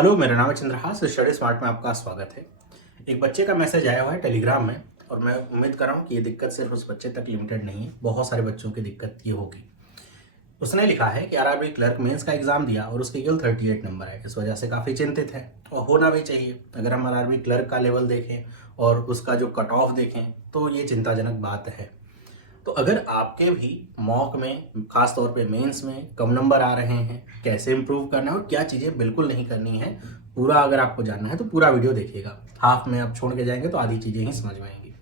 Hello, मेरा नाम है चंद्रहास। स्टडी स्मार्ट में आपका स्वागत है। एक बच्चे का मैसेज आया हुआ है टेलीग्राम में और मैं उम्मीद कर रहा हूँ कि ये दिक्कत सिर्फ उस बच्चे तक लिमिटेड नहीं है, बहुत सारे बच्चों की दिक्कत ये होगी। उसने लिखा है कि आरआरबी क्लर्क मेंस का एग्जाम दिया और उसके केवल 38 नंबर है। इस वजह से काफ़ी चिंतित है और होना भी चाहिए। अगर हम आरआरबी क्लर्क का लेवल देखें और उसका जो कट ऑफ देखें तो ये चिंताजनक बात है। तो अगर आपके भी मॉक में खास तौर पे मेंस में कम नंबर आ रहे हैं, कैसे इंप्रूव करना है और क्या चीज़ें बिल्कुल नहीं करनी है, पूरा अगर आपको जानना है तो पूरा वीडियो देखिएगा। हाफ में आप छोड़ के जाएंगे तो आधी चीज़ें ही समझ में आएंगी।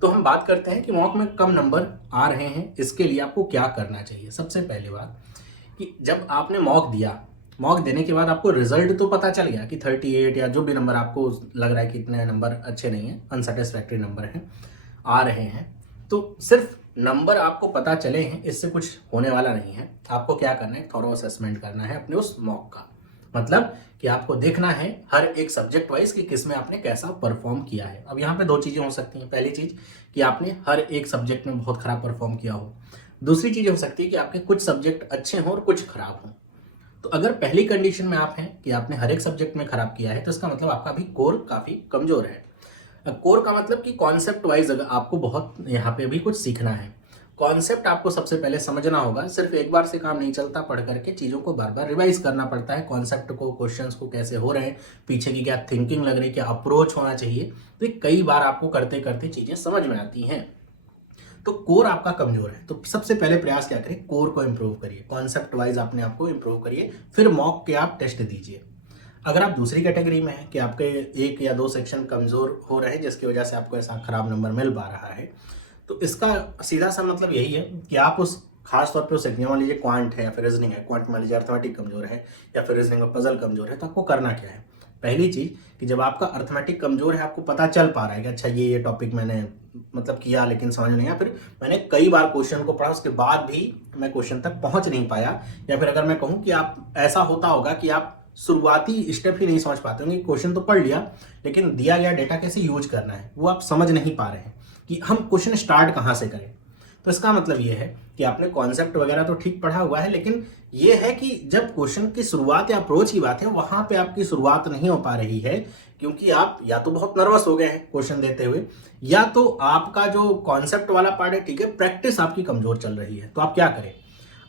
तो हम बात करते हैं कि मॉक में कम नंबर आ रहे हैं, इसके लिए आपको क्या करना चाहिए। सबसे पहली बात कि जब आपने मॉक दिया, मॉक देने के बाद आपको रिजल्ट तो पता चल गया कि 38 या जो भी नंबर आपको लग रहा है कि इतने नंबर अच्छे नहीं हैं, अनसेटिस्फैक्ट्री नंबर हैं, आ रहे हैं। तो सिर्फ नंबर आपको पता चले हैं इससे कुछ होने वाला नहीं है। आपको क्या करना है, थॉरो असेसमेंट करना है अपने उस मॉक का। मतलब कि आपको देखना है हर एक सब्जेक्ट वाइज कि किस में आपने कैसा परफॉर्म किया है। अब यहाँ पे दो चीज़ें हो सकती हैं। पहली चीज़ कि आपने हर एक सब्जेक्ट में बहुत खराब परफॉर्म किया हो। दूसरी चीज़ हो सकती है कि आपके कुछ सब्जेक्ट अच्छे हों और कुछ खराब हों। तो अगर पहली कंडीशन में आप हैं कि आपने हर एक सब्जेक्ट में खराब किया है तो इसका मतलब आपका भी कोर काफ़ी कमज़ोर है। कोर का मतलब कि कॉन्सेप्ट वाइज आपको बहुत यहाँ पे भी कुछ सीखना है। कॉन्सेप्ट आपको सबसे पहले समझना होगा। सिर्फ एक बार से काम नहीं चलता, पढ़ करके चीज़ों को बार बार रिवाइज करना पड़ता है। कॉन्सेप्ट को, क्वेश्चंस को कैसे हो रहे हैं, पीछे की क्या थिंकिंग लग रही है, क्या अप्रोच होना चाहिए, तो ये कई बार आपको करते करते चीज़ें समझ में आती हैं। तो कोर आपका कमजोर है, तो सबसे पहले प्रयास क्या करें, कोर को इंप्रूव करिए। कॉन्सेप्ट वाइज अपने आप को इंप्रूव करिए, फिर मॉक के आप टेस्ट दीजिए। अगर आप दूसरी कैटेगरी में हैं कि आपके एक या दो सेक्शन कमज़ोर हो रहे हैं जिसकी वजह से आपको ऐसा खराब नंबर मिल पा रहा है, तो इसका सीधा सा मतलब यही है कि आप उस खास तौर पे उस एग्जाम मान लीजिए क्वांट है या फिर रीजनिंग है, क्वांट मान लीजिए अर्थमेटिक कमजोर है या फिर रीजनिंग में पजल कमजोर है, तो आपको करना क्या है। पहली चीज़ कि जब आपका अर्थमेटिक कमजोर है, आपको पता चल पा रहा है कि अच्छा ये टॉपिक मैंने मतलब किया लेकिन समझ नहीं आया, फिर मैंने कई बार क्वेश्चन को पढ़ा उसके बाद भी मैं क्वेश्चन तक पहुंच नहीं पाया, या फिर अगर मैं कहूँ कि आप ऐसा होता होगा कि आप शुरुआती स्टेप ही नहीं समझ पाते होंगे। क्वेश्चन तो पढ़ लिया लेकिन दिया गया डेटा कैसे यूज करना है वो आप समझ नहीं पा रहे हैं कि हम क्वेश्चन स्टार्ट कहाँ से करें। तो इसका मतलब ये है कि आपने कॉन्सेप्ट वगैरह तो ठीक पढ़ा हुआ है, लेकिन ये है कि जब क्वेश्चन की शुरुआत या अप्रोच की बात है वहां पे आपकी शुरुआत नहीं हो पा रही है, क्योंकि आप या तो बहुत नर्वस हो गए हैं क्वेश्चन देते हुए, या तो आपका जो कॉन्सेप्ट वाला पार्ट है, ठीक है, प्रैक्टिस आपकी कमजोर चल रही है। तो आप क्या करें,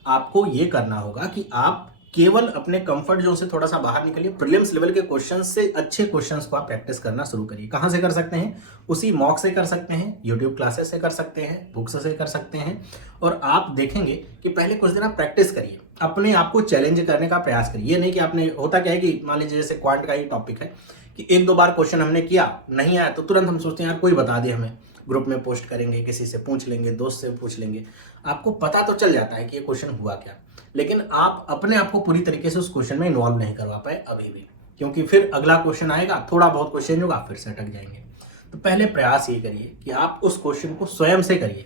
आपको ये करना होगा कि आप केवल अपने कंफर्ट जोन से थोड़ा सा बाहर निकलिए। प्रीलिम्स लेवल के क्वेश्चन से अच्छे क्वेश्चंस को आप प्रैक्टिस करना शुरू करिए। कहाँ से कर सकते हैं, उसी मॉक से कर सकते हैं, यूट्यूब क्लासेस से कर सकते हैं, बुक्स से कर सकते हैं। और आप देखेंगे कि पहले कुछ दिन आप प्रैक्टिस करिए, अपने आप को चैलेंज करने का प्रयास करिए। ये नहीं कि आपने, होता क्या है कि मान लीजिए जैसे क्वांट का ही टॉपिक है कि एक दो बार क्वेश्चन हमने किया नहीं आया तो तुरंत हम सोचते हैं यार कोई बता दे, हमें ग्रुप में पोस्ट करेंगे, किसी से पूछ लेंगे, दोस्त से पूछ लेंगे। आपको पता तो चल जाता है कि ये क्वेश्चन हुआ क्या, लेकिन आप अपने आप को पूरी तरीके से उस क्वेश्चन में इन्वॉल्व नहीं करवा पाए अभी भी, क्योंकि फिर अगला क्वेश्चन आएगा, थोड़ा बहुत क्वेश्चन होगा, फिर से अटक जाएंगे। तो पहले प्रयास ये करिए कि आप उस क्वेश्चन को स्वयं से करिए।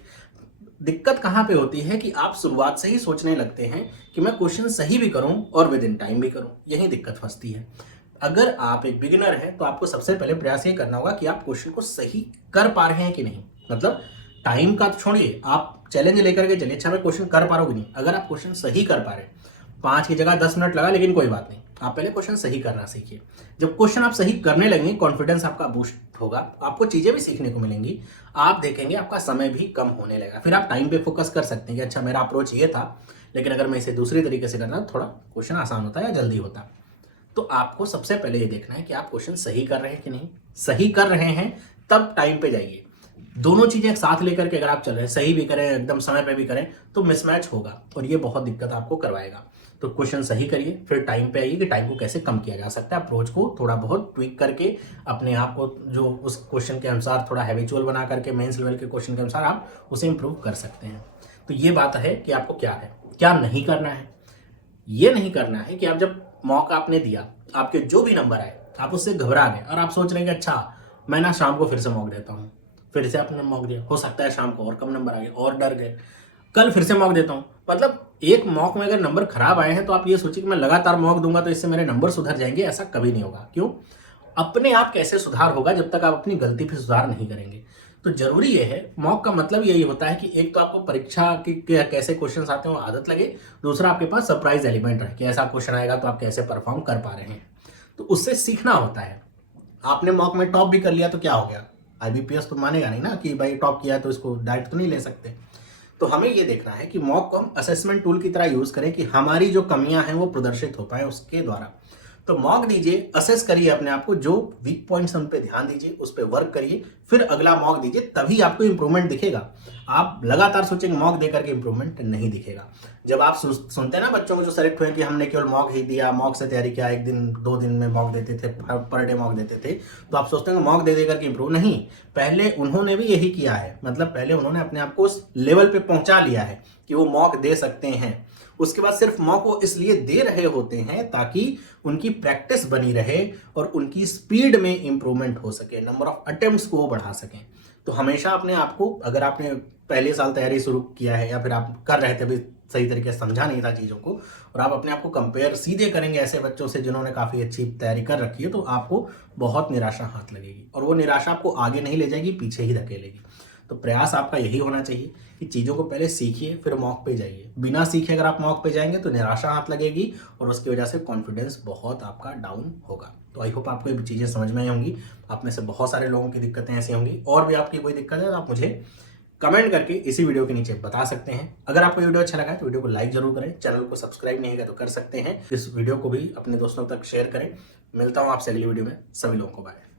दिक्कत कहाँ पे होती है कि आप शुरुआत से ही सोचने लगते हैं कि मैं क्वेश्चन सही भी करूं और विद इन टाइम भी करूं, यही दिक्कत फंसती है। अगर आप एक बिगिनर हैं तो आपको सबसे पहले प्रयास ये करना होगा कि आप क्वेश्चन को सही कर पा रहे हैं कि नहीं। मतलब टाइम का तो छोड़िए, आप चैलेंज लेकर के चलिए, अच्छा मैं क्वेश्चन कर पा रहा हूँ कि नहीं। अगर आप क्वेश्चन सही कर पा रहे हैं, 5 की जगह 10 मिनट लगा लेकिन कोई बात नहीं, आप पहले क्वेश्चन सही करना सीखिए। जब क्वेश्चन आप सही करने लगेंगे, कॉन्फिडेंस आपका बूस्ट होगा, आपको चीजें भी सीखने को मिलेंगी, आप देखेंगे आपका समय भी कम होने लगेगा। फिर आप टाइम पे फोकस कर सकते हैं कि अच्छा मेरा अप्रोच ये था, लेकिन अगर मैं इसे दूसरी तरीके से करना थोड़ा क्वेश्चन आसान होता है या जल्दी होता। तो आपको सबसे पहले ये देखना है कि आप क्वेश्चन सही कर रहे हैं कि नहीं। सही कर रहे हैं तब टाइम पे जाइए। दोनों चीजें एक साथ लेकर के अगर आप चल रहे हैं, सही भी करें एकदम समय पे भी करें, तो मिसमैच होगा और ये बहुत दिक्कत आपको करवाएगा। तो क्वेश्चन सही करिए, फिर टाइम पे आइए कि टाइम को कैसे कम किया जा सकता है। अप्रोच को थोड़ा बहुत ट्विक करके अपने आप को जो उस क्वेश्चन के अनुसार थोड़ा हैबिचुअल बना करके मेंस लेवल के क्वेश्चन के अनुसार आप उसे इंप्रूव कर सकते हैं। तो ये बात है कि आपको क्या है, क्या नहीं करना है। ये नहीं करना है कि आप जब मौका आपने दिया, आपके जो भी नंबर आए, आप उससे घबरा गए और आप सोच रहे हैं कि अच्छा मैं ना शाम को फिर से मौका देता हूँ। फिर से आपने मौका दिया, हो सकता है शाम को और कम नंबर आ गए और डर गए, कल फिर से मौका देता हूँ। मतलब एक मॉक में अगर नंबर खराब आए हैं तो आप ये सोचिए कि मैं लगातार मॉक दूंगा तो इससे मेरे नंबर सुधर जाएंगे, ऐसा कभी नहीं होगा। क्यों, अपने आप कैसे सुधार होगा जब तक आप अपनी गलती पे सुधार नहीं करेंगे। तो जरूरी ये है, मॉक का मतलब यही होता है कि एक तो आपको परीक्षा के कैसे क्वेश्चन आते हैं वो आदत लगे, दूसरा आपके पास सरप्राइज एलिमेंट रहे कि ऐसा क्वेश्चन आएगा तो आप कैसे परफॉर्म कर पा रहे हैं। तो उससे सीखना होता है। आपने मॉक में टॉप भी कर लिया तो क्या हो गया, आईबीपीएस तो मानेगा नहीं ना कि भाई टॉप किया तो इसको डायरेक्ट तो नहीं ले सकते। तो हमें ये देखना है कि मॉक को हम असेसमेंट टूल की तरह यूज करें कि हमारी जो कमियां हैं वो प्रदर्शित हो पाए उसके द्वारा। तो मॉक दीजिए, असेस करिए अपने आप को, जो वीक पॉइंट्स उन पे ध्यान दीजिए, उस पर वर्क करिए, फिर अगला मॉक दीजिए, तभी आपको इंप्रूवमेंट दिखेगा। आप लगातार सोचेंगे मॉक देकर के इंप्रूवमेंट नहीं दिखेगा। जब आप सुनते हैं ना बच्चों को जो सेलेक्ट हुए कि हमने केवल मॉक ही दिया, मॉक से तैयारी किया, एक दिन 2 दिन में मॉक देते थे, पर डे मॉक देते थे, तो आप सोचते हैं मॉक दे देकर के इंप्रूव नहीं। पहले उन्होंने भी यही किया है, मतलब पहले उन्होंने अपने आप को उस लेवल पे पहुंचा लिया है कि वो मॉक दे सकते हैं। उसके बाद सिर्फ मॉक वो इसलिए दे रहे होते हैं ताकि उनकी प्रैक्टिस बनी रहे और उनकी स्पीड में इंप्रूवमेंट हो सके, नंबर ऑफ अटेम्प्ट्स को वो बढ़ा सकें। तो हमेशा अपने आप को, अगर आपने पहले साल तैयारी शुरू किया है या फिर आप कर रहे थे अभी सही तरीके से समझा नहीं था चीज़ों को, और आप अपने आप को कंपेयर सीधे करेंगे ऐसे बच्चों से जिन्होंने काफ़ी अच्छी तैयारी कर रखी है, तो आपको बहुत निराशा हाथ लगेगी और वो निराशा आपको आगे नहीं ले जाएगी, पीछे ही धकेलेगी। तो प्रयास आपका यही होना चाहिए कि चीज़ों को पहले सीखिए फिर मॉक पे जाइए। बिना सीखे अगर आप मॉक पे जाएंगे तो निराशा हाथ लगेगी और उसकी वजह से कॉन्फिडेंस बहुत आपका डाउन होगा। तो आई होप आपको ये चीज़ें समझ में आई होंगी। आप में से बहुत सारे लोगों की दिक्कतें ऐसी होंगी, और भी आपकी कोई दिक्कत है तो आप मुझे कमेंट करके इसी वीडियो के नीचे बता सकते हैं। अगर आपको वीडियो अच्छा लगा है तो वीडियो को लाइक जरूर करें, चैनल को सब्सक्राइब नहीं किया तो कर सकते हैं। इस वीडियो को भी अपने दोस्तों तक शेयर करें। मिलता हूँ आपसे अगली वीडियो में, सभी लोगों को बाय।